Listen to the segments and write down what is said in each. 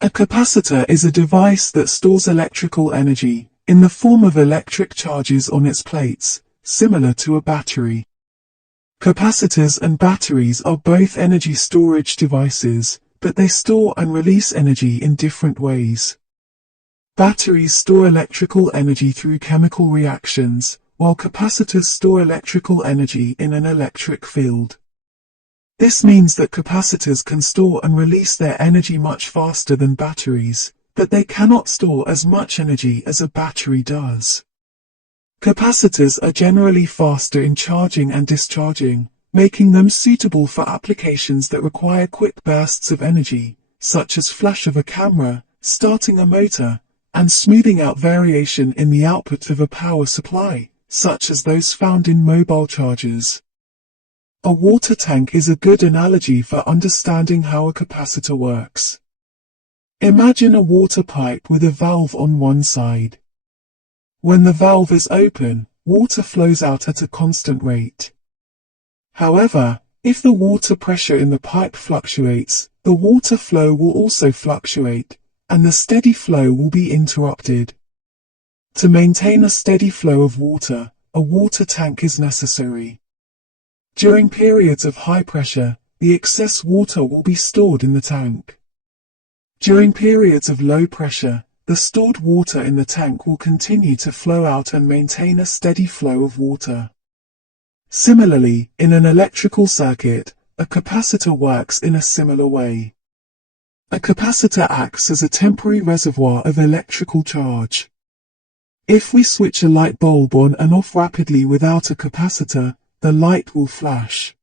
A capacitor is a device that stores electrical energy, in the form of electric charges on its plates, similar to a battery. Capacitors and batteries are both energy storage devices, but they store and release energy in different ways. Batteries store electrical energy through chemical reactions, while capacitors store electrical energy in an electric field. This means that capacitors can store and release their energy much faster than batteries, but they cannot store as much energy as a battery does. Capacitors are generally faster in charging and discharging, making them suitable for applications that require quick bursts of energy, such as flash of a camera, starting a motor, and smoothing out variation in the output of a power supply, such as those found in mobile chargers. A water tank is a good analogy for understanding how a capacitor works. Imagine a water pipe with a valve on one side. When the valve is open, water flows out at a constant rate. However, if the water pressure in the pipe fluctuates, the water flow will also fluctuate, and the steady flow will be interrupted. To maintain a steady flow of water, a water tank is necessary. During periods of high pressure, the excess water will be stored in the tank. During periods of low pressure, the stored water in the tank will continue to flow out and maintain a steady flow of water. Similarly, in an electrical circuit, a capacitor works in a similar way. A capacitor acts as a temporary reservoir of electrical charge. If we switch a light bulb on and off rapidly without a capacitor, the light will flash.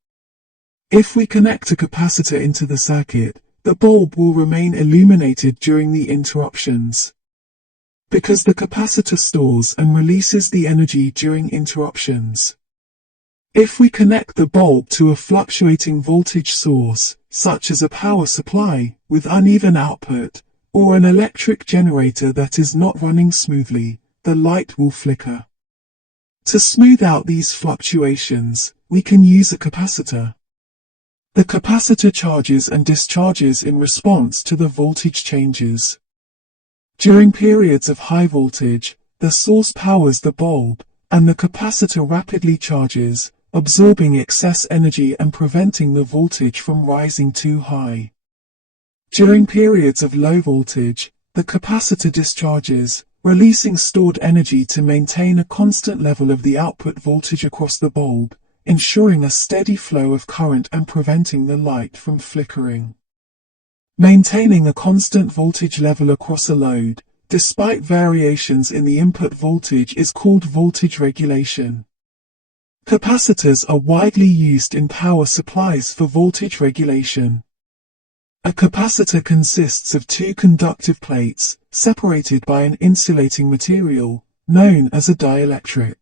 If we connect a capacitor into the circuit, the bulb will remain illuminated during the interruptions. Because the capacitor stores and releases the energy during interruptions. If we connect the bulb to a fluctuating voltage source, such as a power supply, with uneven output, or an electric generator that is not running smoothly, the light will flicker. To smooth out these fluctuations, we can use a capacitor. The capacitor charges and discharges in response to the voltage changes. During periods of high voltage, the source powers the bulb, and the capacitor rapidly charges, absorbing excess energy and preventing the voltage from rising too high. During periods of low voltage, the capacitor discharges, releasing stored energy to maintain a constant level of the output voltage across the bulb, ensuring a steady flow of current and preventing the light from flickering. Maintaining a constant voltage level across a load, despite variations in the input voltage, is called voltage regulation. Capacitors are widely used in power supplies for voltage regulation. A capacitor consists of two conductive plates, separated by an insulating material, known as a dielectric.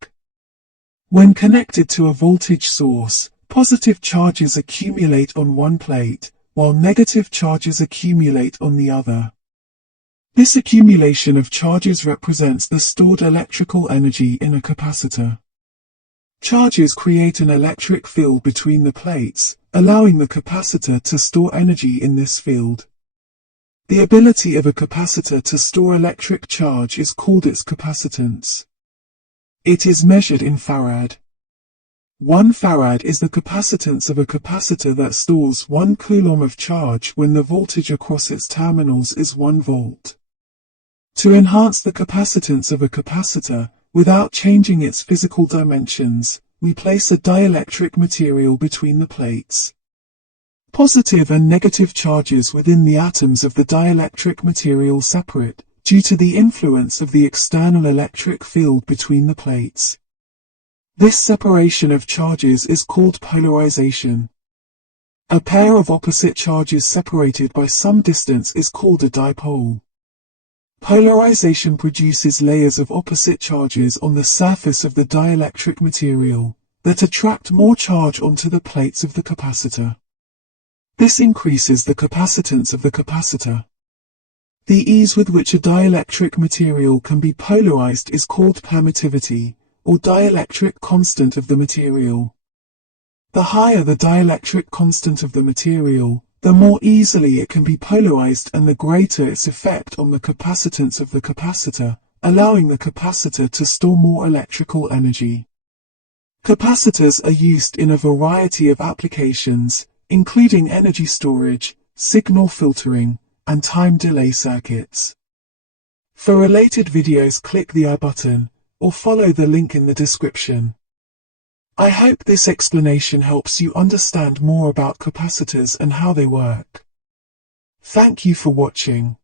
When connected to a voltage source, positive charges accumulate on one plate, while negative charges accumulate on the other. This accumulation of charges represents the stored electrical energy in a capacitor. Charges create an electric field between the plates, allowing the capacitor to store energy in this field. The ability of a capacitor to store electric charge is called its capacitance. It is measured in farad. 1 farad is the capacitance of a capacitor that stores 1 coulomb of charge when the voltage across its terminals is 1 volt. To enhance the capacitance of a capacitor, without changing its physical dimensions, we place a dielectric material between the plates. Positive and negative charges within the atoms of the dielectric material separate, due to the influence of the external electric field between the plates. This separation of charges is called polarization. A pair of opposite charges separated by some distance is called a dipole. Polarization produces layers of opposite charges on the surface of the dielectric material, that attract more charge onto the plates of the capacitor. This increases the capacitance of the capacitor. The ease with which a dielectric material can be polarized is called permittivity, or dielectric constant of the material. The higher the dielectric constant of the material, the more easily it can be polarized and the greater its effect on the capacitance of the capacitor, allowing the capacitor to store more electrical energy. Capacitors are used in a variety of applications, including energy storage, signal filtering, and time delay circuits. For related videos, click the I button, or follow the link in the description. I hope this explanation helps you understand more about capacitors and how they work. Thank you for watching.